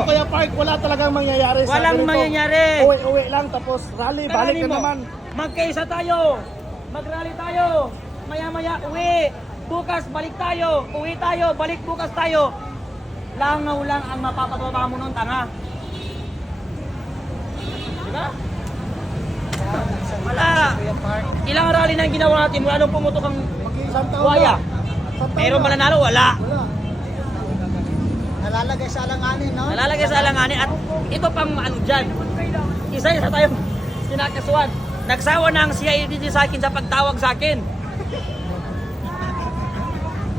Kuya Park, wala talagang mangyayari sa Walang ganito. mangyayari. Uwi-uwi lang, tapos rally, balik Karani na mo, naman. Magkaisa tayo. Magrally tayo. Maya-maya uwi. Bukas balik tayo. Uwi tayo. Balik bukas tayo. Langaw lang ang mapapababa mo ng tanga. Diba? Wala. Ilang rally na yung ginawa natin mula nung pumutok ang Isang taon buhaya. na. Isang taon Pero na. mananalo, wala. Wala. Nalalagay sa alanganin, no? Nalalagay sa alanganin at ito pang ano dyan. Isa-isa tayong kinakasuhan. Nagsawa na ang CID sa akin sa pagtawag sa akin.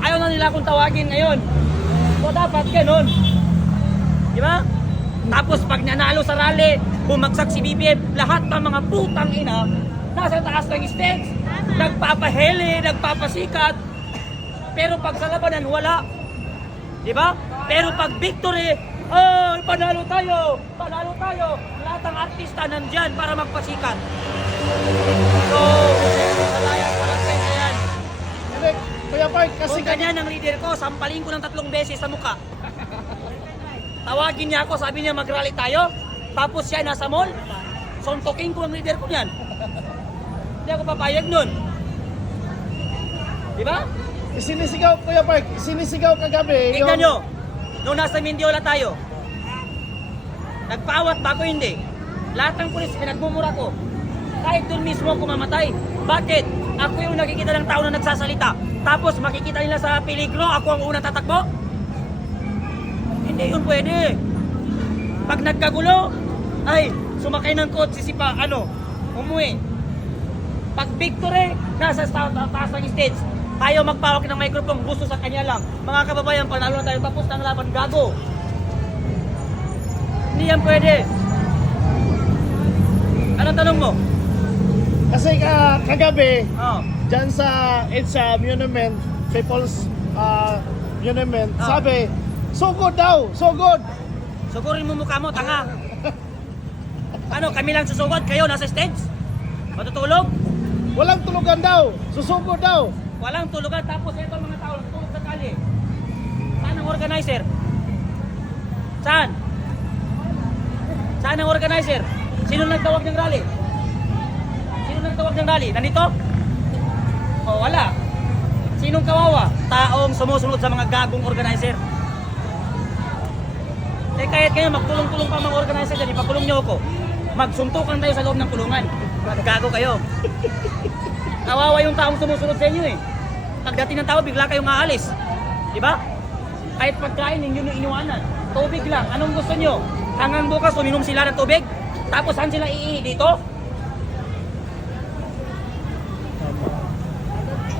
Ayaw na nila akong tawagin ngayon. So dapat ganun. Di ba? Tapos pag nanalo sa rally, bumagsak si BBM, lahat ng mga putang ina, nasa taas ng stage, nagpapaheli, nagpapasikat. Pero pag sa labanan, wala. Di ba? Pero pag victory, oh, panalo tayo, panalo tayo. Lahat ng artista nandyan para magpasikat. So, kalayan ko lang kayo yan. Hindi, Kuya Park, kasi Kung ganyan ang leader ko, sampalin ko ng tatlong beses sa mukha. Tawagin niya ako, sabi niya mag-rally tayo. Tapos siya nasa mall. Suntokin ko ang leader ko niyan. Hindi ako papayag nun. Di ba? Sinisigaw, Kuya Park, sinisigaw kagabi. Tingnan nyo, nung nasa Mindiola tayo, nagpaawat ba ako hindi? Lahat ng pulis pinagmumura ko. Kahit doon mismo ako mamatay. Bakit? Ako yung nakikita ng tao na nagsasalita. Tapos makikita nila sa peligro, ako ang unang tatakbo? Hindi yun pwede. Pag nagkagulo, ay, sumakay ng kotse si pa, ano, umuwi. Pag victory, nasa ta- ta- taas ng stage, ayaw magpawak ng microphone, gusto sa kanya lang. Mga kababayan, panalo na tayo, tapos ng laban, gago. Hindi yan pwede. Anong tanong mo? Kasi ka, kagabi, Oh. dyan sa EDSA Monument, People's uh, Monument, Ah. sabi, so good daw, so good. Sugurin mo mukha mo, tanga. Ano, kami lang susugod, kayo nasa stage? Matutulog? Walang tulugan daw, susugod daw. Walang tulugan, tapos ito mga tao, tulog sa kali. Saan ang organizer? Saan? Saan ang organizer? Sino nagtawag ng rally? Sino nagtawag ng rally? Nandito? O, wala. Sinong kawawa? Taong sumusunod sa mga gagong organizer. Eh, kahit kayo magkulong-kulong pa mga organizer dyan, ipakulong nyo ako. Magsuntukan tayo sa loob ng kulungan. Gago kayo. Kawawa yung taong sumusunod sa inyo eh. Pagdating ng tao, bigla kayong aalis. Di ba? Kahit pagkain, ninyo nyo iniwanan. Tubig lang. Anong gusto nyo? Hanggang bukas, uminom sila ng tubig? Tapos saan sila iihi? Dito?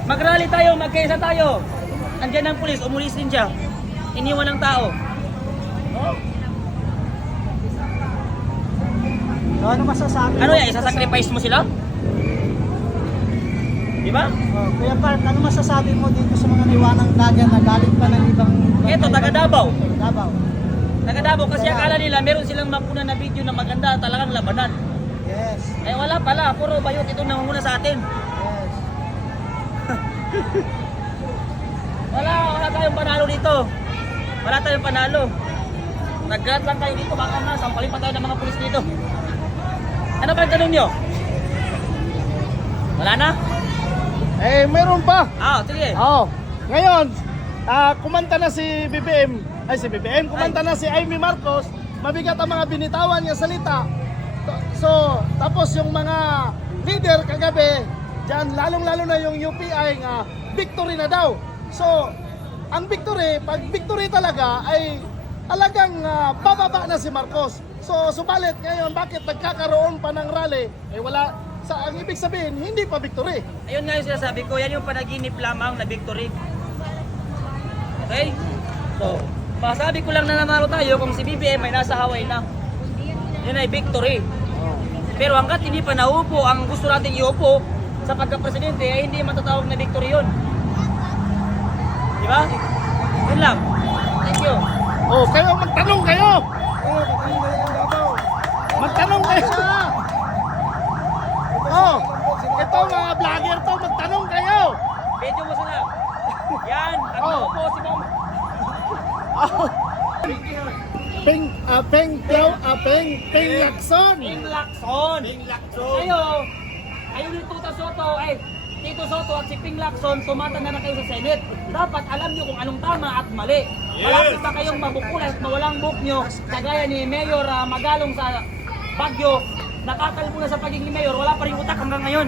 Mag-rally tayo, magkaisa tayo. Andiyan ang pulis, umulis din siya. Iniwan ng tao. So, ano masasabi Ano yan? Isasacrifice mo sila? Di ba? Oh, Kuya Park, ano masasabi mo dito sa mga liwanang dagat na galing pa ng ibang... Ito, taga Davao. Davao. Taga Davao kasi akala nila meron silang mapunan na video na maganda talagang labanan. Yes, Eh wala pala, puro bayot ito nangunguna sa atin. yes. Wala, wala tayong panalo dito. Wala tayong panalo. Naggat lang tayo dito, baka na, sampalin pa tayo ng mga pulis dito. Ano ba ang tanong nyo? Wala na? Eh, meron pa. Ah, sige. Oo. Ngayon, ah, kumanta na si BBM, ay si BBM, kumanta na si Amy Marcos, mabigat ang mga binitawan niya salita. To- So, tapos yung mga leader kagabi, dyan, lalong-lalo na yung UPI nga, victory na daw. So, ang victory, pag victory talaga ay talagang ah, bababa na si Marcos. So, subalit ngayon, bakit nagkakaroon pa ng rally? Eh wala, sa ang ibig sabihin, hindi pa victory. Ayun nga yung sinasabi ko, yan yung panaginip lamang na victory. Okay? So, masabi ko lang na nanalo tayo kung si BBM ay nasa Hawaii na. Yun ay victory. Pero hanggat hindi pa naupo, ang gusto nating iupo sa pagka-presidente ay hindi matatawag na victory yun. Di ba? Yun lang. Thank you. Oh, kayo magtanong kayo. Magtanong kayo. Oh, ito mga vlogger to, magtanong kayo. Video mo sila. Yan, ang Oh. naupo si Ma'am. Oh. Peng, ah, Peng, Tiao, ah, Peng, Peng Lacson. Ping Lacson. Kayo, kayo ni Tuta Soto, ay, Tito Soto at si Ping Lacson, tumatanda na kayo sa Senate. Dapat alam nyo kung anong tama at mali. Malapit na kayong mabukulas, mawalang book nyo, kagaya ni Mayor ah, Magalong sa Bagyo, nakakalbo na sa pagiging mayor, wala pa rin utak hanggang ngayon.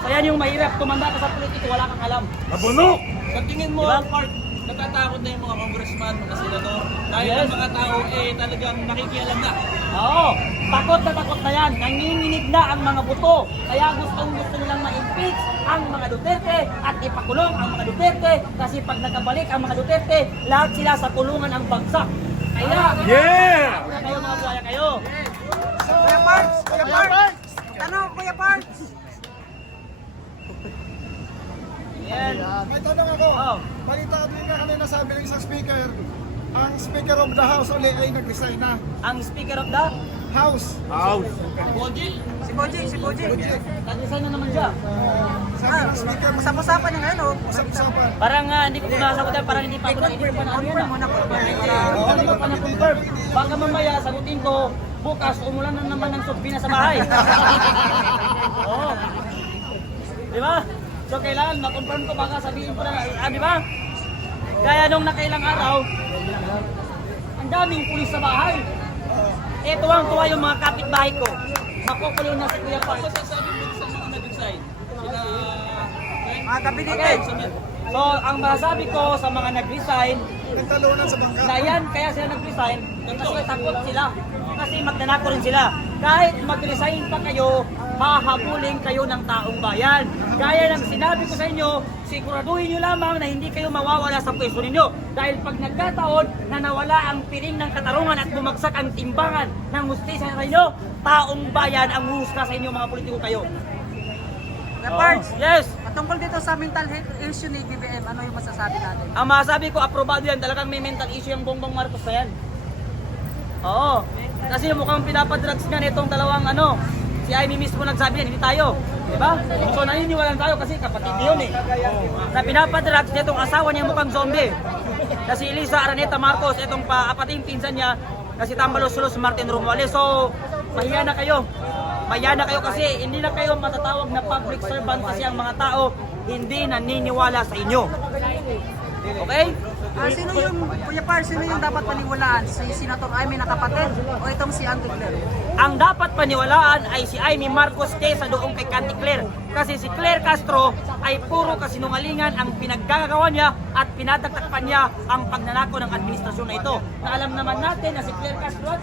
So yan yung mahirap, tumanda ka sa politiko, wala kang alam. Mabuno! Sa tingin mo, Diba? Mark, natatakot na yung mga congressman, mga senador. Dahil Yes. mga tao eh talagang nakikialam na. Oo, takot na takot na yan. Nanginginig na ang mga buto. Kaya gustong gusto nilang ma-impeach ang mga Duterte at ipakulong ang mga Duterte kasi pag nakabalik ang mga Duterte, lahat sila sa kulungan ang bagsak. Kaya, Yeah! kaya kayo mga buhaya kayo. Kuya Parks! Kuya Parks! Tanong, Kuya Parks! Yan. May tanong ako. Oh. Balita ko din na kanina sabi ng isang speaker, ang Speaker of the House uli ay nag-resign na. Ang Speaker of the House. House. Si Boji, si Boji. nag-resign na naman siya. Sabi ng speaker, Usap-usapan niya ngayon, oh. usap-usapan. Parang ah, hindi ko nasagutan, parang hindi pa ako pa na ano yan. ah. muna, confirm. Oo, hindi ko pa na-confirm. Baka mamaya sagutin ko, bukas umulan na naman ng subbina sa bahay. Oo. Di ba? So kailangan ma-confirm ko baka sabihin ko na, ah, di ba? Kaya nung nakailang araw, ang daming pulis sa bahay. Eh, tuwang-tuwa yung mga kapitbahay ko. Makukulong na si Kuya Park. Sabi mo sa mga nag-resign, sila... Mga kabinete. Okay. So, ang masasabi ko sa mga nag-resign, Nagtalunan sa bangka. na yan, kaya sila nag-resign, kasi takot sila. Kasi magnanako rin sila. Kahit mag-resign pa kayo, hahabulin kayo ng taong bayan. Gaya ng sinabi ko sa inyo, siguraduhin nyo lamang na hindi kayo mawawala sa pwesto ninyo. Dahil pag nagkataon na nawala ang piling ng katarungan at bumagsak ang timbangan ng hustisya sa inyo, taong bayan ang huhusga sa inyo mga politiko kayo. Kuya Parks, Yes! patungkol dito sa mental health issue ni BBM, ano yung masasabi natin? Ang masasabi ko, aprobado yan. Talagang may mental issue yung Bongbong Marcos na yan. Oo. Kasi mukhang pinapadrugs nga nitong dalawang ano, si Amy mismo nagsabi yan, hindi tayo. Di ba? So naniniwalan tayo kasi kapatid yun eh. Na pinapadrugs nitong asawa niya mukhang zombie. Na si Elisa Araneta Marcos, itong pa, apating pinsan niya, na si Tambalos Martin Romualdez. So, mahiya na kayo. Mahiya na kayo kasi hindi na kayo matatawag na public servant kasi ang mga tao hindi naniniwala sa inyo. Okay? Ah, sino yung, Kuya Parks, sino yung dapat paniwalaan? Si Senator Amy na kapatid o itong si Auntie Claire? Ang dapat paniwalaan ay si Amy Marcos kaysa doon kay Candy Claire. Kasi si Claire Castro ay puro kasinungalingan ang pinaggagawa niya at pinadagtakpan niya ang pagnanako ng administrasyon na ito. Na alam naman natin na si Claire Castro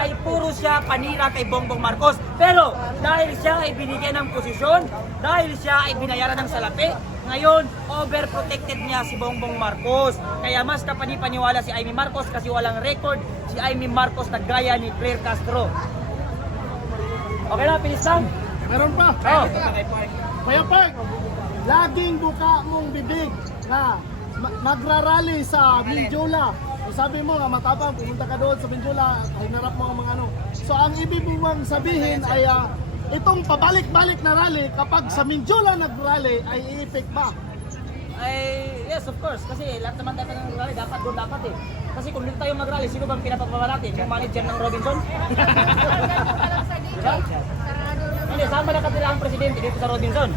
ay puro siya panira kay Bongbong Marcos. Pero dahil siya ay binigyan ng posisyon, dahil siya ay binayaran ng salapi, ngayon, overprotected niya si Bongbong Marcos. Kaya mas kapanipaniwala si Amy Marcos kasi walang record si Amy Marcos na gaya ni Claire Castro. Okay na, pinis lang? Meron pa. Oh. Kuya Park, laging buka mong bibig na magrarally sa Minjula. So sabi mo nga matapang, pumunta ka doon sa Minjula, hinarap mo ang mga ano. So ang ibig mong sabihin ay ah, itong pabalik-balik na rally, kapag sa Minjula nag-rally, ay iipik ba? Ay, yes, of course. Kasi lahat naman tayo ng rally, dapat doon dapat eh. Kasi kung dito tayo mag-rally, sino bang pinapababa natin? Yung manager ng Robinson? Diba? Hindi, saan ba nakatira ang presidente dito sa Robinson?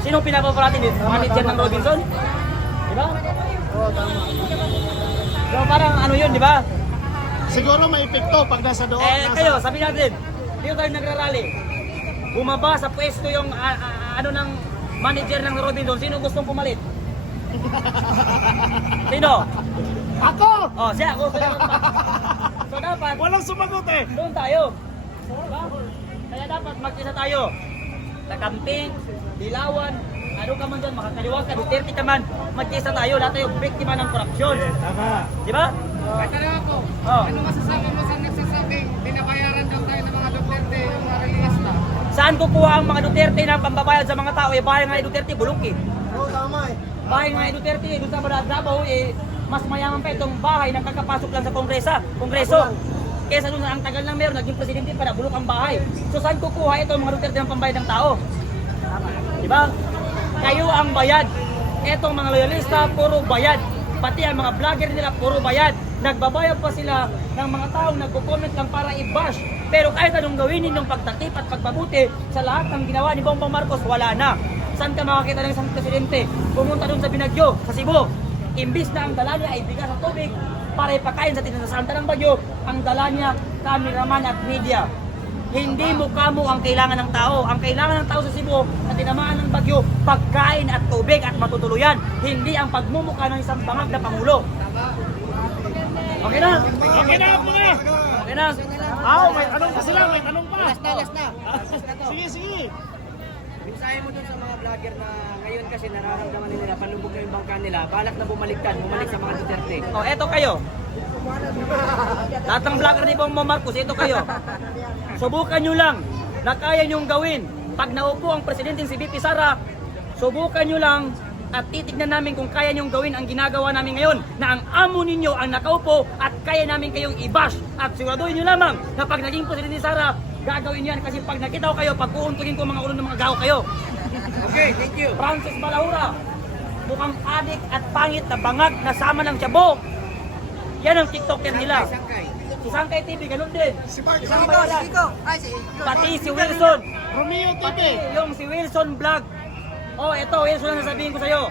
Sino pinapababa natin dito? Manager ng Robinson? Diba? Oo, tama. So parang ano yun, di ba? Siguro may epekto pag nasa doon. Eh, nasa- kayo, sabi natin, dito tayo nagrarally. Bumaba sa pwesto yung ah, ah, ano ng manager ng Robinson. Sino gustong pumalit? Sino? Ako! Oh, siya, ako. siya. So dapat, Walang sumagot eh! doon tayo. Diba? Kaya dapat magkisa tayo. Sa camping, dilawan, ano ka man dyan, makakaliwa ka, Duterte ka man, magkisa tayo, lahat tayo biktima ng korupsyon. Tama. Di ba? Tanong ako, Oh. ano masasabi mo sa nagsasabing binabayaran daw tayo ng mga Duterte yung mga realista? Saan kukuha ang mga Duterte ng pambabayad sa mga tao? Eh, bahay nga ni Duterte, eh. Oo, tama eh. Bahay nga ni Duterte, eh, doon sa Madadabaw, eh, mas mayaman pa itong bahay na kakapasok lang sa kongresa, kongreso. Kesa doon ang tagal ng mayor, naging presidente para bulok ang bahay. So saan kukuha ito ang mga Duterte ng pambayad ng tao? Di ba? Kayo ang bayad. Etong mga loyalista, puro bayad. Pati ang mga vlogger nila, puro bayad. Nagbabayad pa sila ng mga taong nagko-comment lang para i-bash. Pero kahit anong gawin ninyong pagtakip at pagbabuti sa lahat ng ginawa ni Bongbong Marcos, wala na. Saan ka makakita ng isang presidente? Pumunta doon sa Binagyo, sa Cebu. Imbis na ang dala niya ay bigas at tubig para ipakain sa tinasanta ng bagyo, ang dala niya, cameraman at media. Hindi mo kamo ang kailangan ng tao. Ang kailangan ng tao sa Cebu na tinamaan ng bagyo, pagkain at tubig at matutuluyan. Hindi ang pagmumukha ng isang bangag na pangulo. Okay na? Okay na ako na! Okay na? Ah, may tanong pa sila, may tanong pa. Last na, last na. Sige, sige. Mensahe mo dun sa mga vlogger na ngayon kasi nararamdaman nila palubog na yung bangka nila, balak na bumaliktad, bumalik sa mga Duterte. O, Oh, eto kayo. Lahat ng vlogger ni Bongbong Marcos, ito kayo. Subukan nyo lang na kaya nyong gawin. Pag naupo ang presidente si VP Sara, subukan nyo lang at titignan namin kung kaya nyong gawin ang ginagawa namin ngayon na ang amo ninyo ang nakaupo at kaya namin kayong i-bash. At siguraduhin nyo lamang na pag naging presidente si Sara, gagawin yan kasi pag nakita ko kayo, pag uuntugin ko mga ulo ng mga gaw kayo. Okay, thank you. Francis Balaura, mukhang adik at pangit na bangag na sama ng tiyabo. Yan ang TikToker nila. Sangkay. Si Sangkay TV, ganun din. Si Mark, si Pati si Wilson. Romeo TV. Pati yung si Wilson Vlog. Oh, ito, Wilson ang sasabihin ko sa'yo.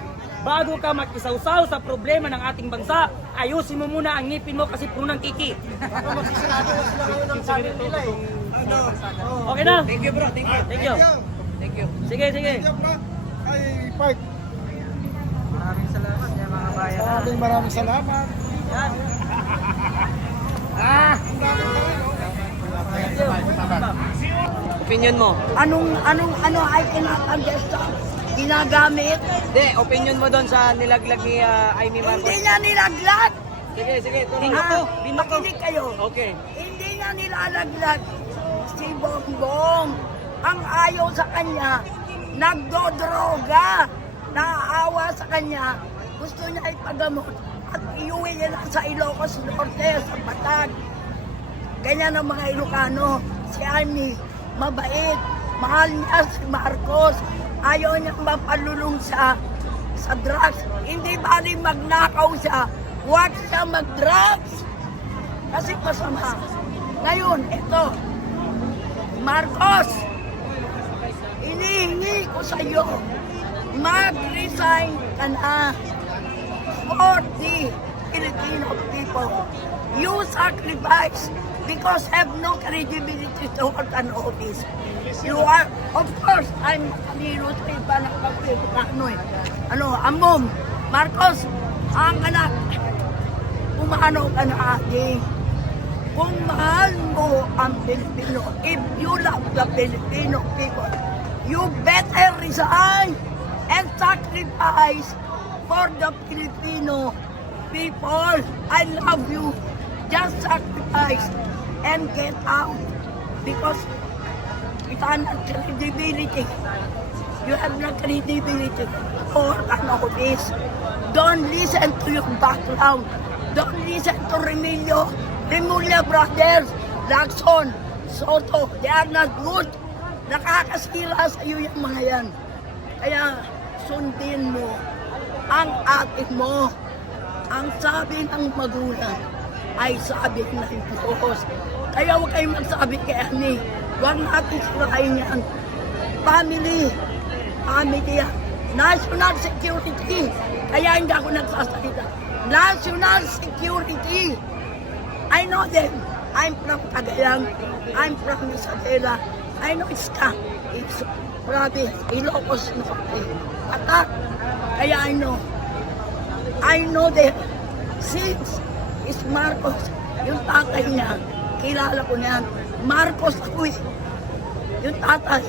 Bago ka mag-isawsaw sa problema ng ating bansa, ayusin mo muna ang ngipin mo kasi puno ng kiki. Okay na? Thank you bro, thank you. Thank you. Thank you. Sige, sige. Thank you, Frank. Ay, Park. Maraming salamat ya mga bayan. Maraming maraming salamat. Yan. Ah, you. Opinion mo? anong anong ano ay kinakagest ginagamit. Hindi, opinion mo doon sa nilaglag ni ah, Amy Marcos. hindi niya nilaglag. Sige, sige, tuloy. ah, makinig kayo. Okay. hindi niya nilalaglag. Si Bongbong ang ayaw sa kanya nagdodroga. Naaawa sa kanya. Gusto niya ipagamot at iuwi niya lang sa Ilocos Norte sa Batag. Ganyan ang mga Ilocano. Si Ani mabait. Mahal niya si Marcos ayaw niya mapalulong sa sa drugs. Hindi bali magnakaw siya. Huwag siya mag-drugs. Kasi masama. Ngayon ito Marcos inihingi ko sa iyo mag-resign ka na for the Filipino people. You sacrifice because have no credibility to hold an office. You are, of course, I'm kanino sa iba ng pagkikano eh. Ano, amom, Marcos, ang anak, umano ka na ating. Kung mahal mo ang Pilipino, if you love the Filipino people, you better resign and sacrifice for the Filipino people. I love you. Just sacrifice and get out because you cannot credibility. You have no credibility or an office. Don't listen to your background. Don't listen to Remilio, Remulla Brothers, Lacson, Soto. They are not good. Nakakasira sa iyo yung mga yan. Kaya sundin mo ang atin mo. Ang sabi ng magulang ay sabi ng Diyos. Kaya huwag kayong magsabi kay Ani. Huwag natin sirain yan. Family. Family. National security. Kaya hindi ako nagsasalita. National security. I know them. I'm from Cagayan. I'm from Isabela. I know it's tough. It's province. Ilocos Norte. Attack. Kaya I know. I know them. Since is Marcos, yung tatay niya, kilala ko niyan. Marcos ako eh. Yung tatay,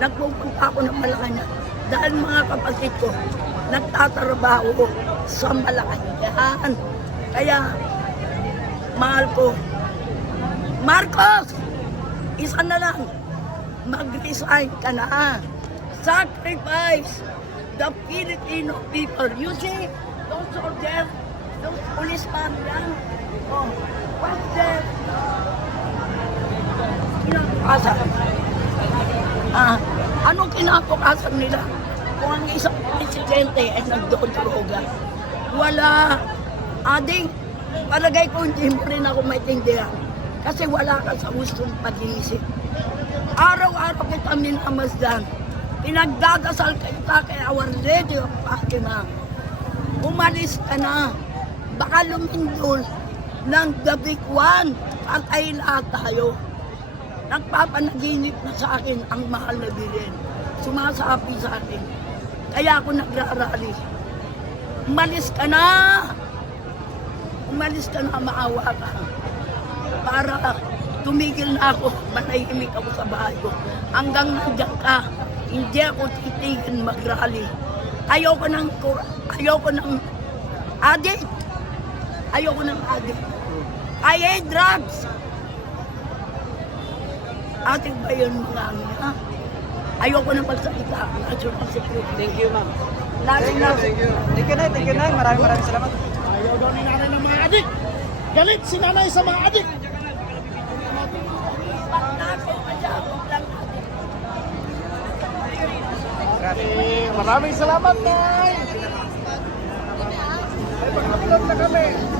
nagpupunta ako ng Malacanang dahil mga kapatid ko, nagtatrabaho sa Malacanang. Kaya, mahal ko, Marcos, isa na lang, mag-resign ka na. Sacrifice the Filipino people. You see, those soldiers, those policemen yan, oh, what's their kinakasan? Ah, anong kinakasan nila? Kung ang isang presidente ay nagdodroga, wala. Ading, Palagay ko hindi mo rin ako maintindihan. Kasi wala ka sa gustong pag-iisip. Araw-araw kita minamasdan. Pinagdadasal kita kay Our Lady of Fatima. Umalis ka na. Baka lumindol ng gabi kwan. Patay lahat tayo. Nagpapanaginip na sa akin ang mahal na bilin. Sumasapi sa akin. Kaya ako nagrarally. Umalis ka na! Umalis ka na, maawa ka. Para tumigil na ako, manahimik ako sa bahay ko. Hanggang nandiyan ka, hindi ako titigil mag-rally. Ayoko ng, ayoko ng addict. Ayoko ng addict. I hate drugs. Ating ba yun mga amin, ha? Ayoko na magsalita. National security. Thank you, ma'am. Lalo na. Thank you, Nay. Thank you, Nay. Maraming maraming salamat. Ayaw daw ni nanay ng mga adik. Galit si nanay sa mga adik. Eh, maraming salamat, Nay. Ay, pag na kami.